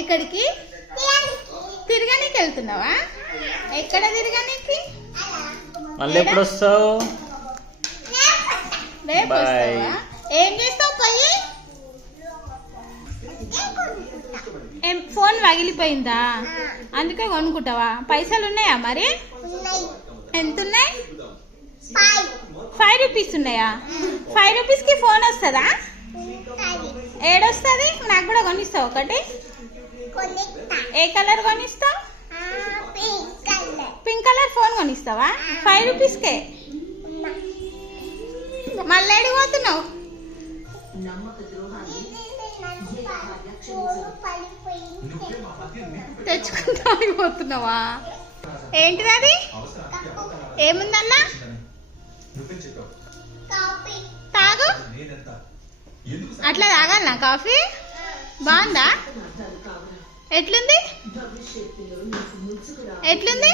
ఎక్కడికి తిరగనీకి వెళ్తున్నావా? ఎక్కడ తిరగనీకి? మళ్ళీ ఎప్పుడు వస్తావు? రేపు వస్తావా? ఏం చేస్తావు పోయి? ఫోన్ పగిలిపోయిందా? అందుకే కొనుక్కుంటావా? పైసలు ఉన్నాయా మరి? ఎంత ఉన్నాయి? 5 రూపీస్ ఉన్నాయా? 5 రూపీస్కి ఫోన్ వస్తుందా? ఏడొస్తుంది? నాకు కూడా కొనిస్తావు ఒకటి? ఏ కలర్ కొనిస్తావు? పింక్ కలర్ ఫోన్ కొనిస్తావా? 5 రూపీస్కే. మళ్ళీ ఏడిపోతున్నావు? తెచ్చుకుంటా పోతున్నావా? ఏంటిది అది? ఏముందన్నా? తాగు. అట్లా తాగాలనా కాఫీ? బాగుందా? ఎట్లుంది? ఎట్లుంది?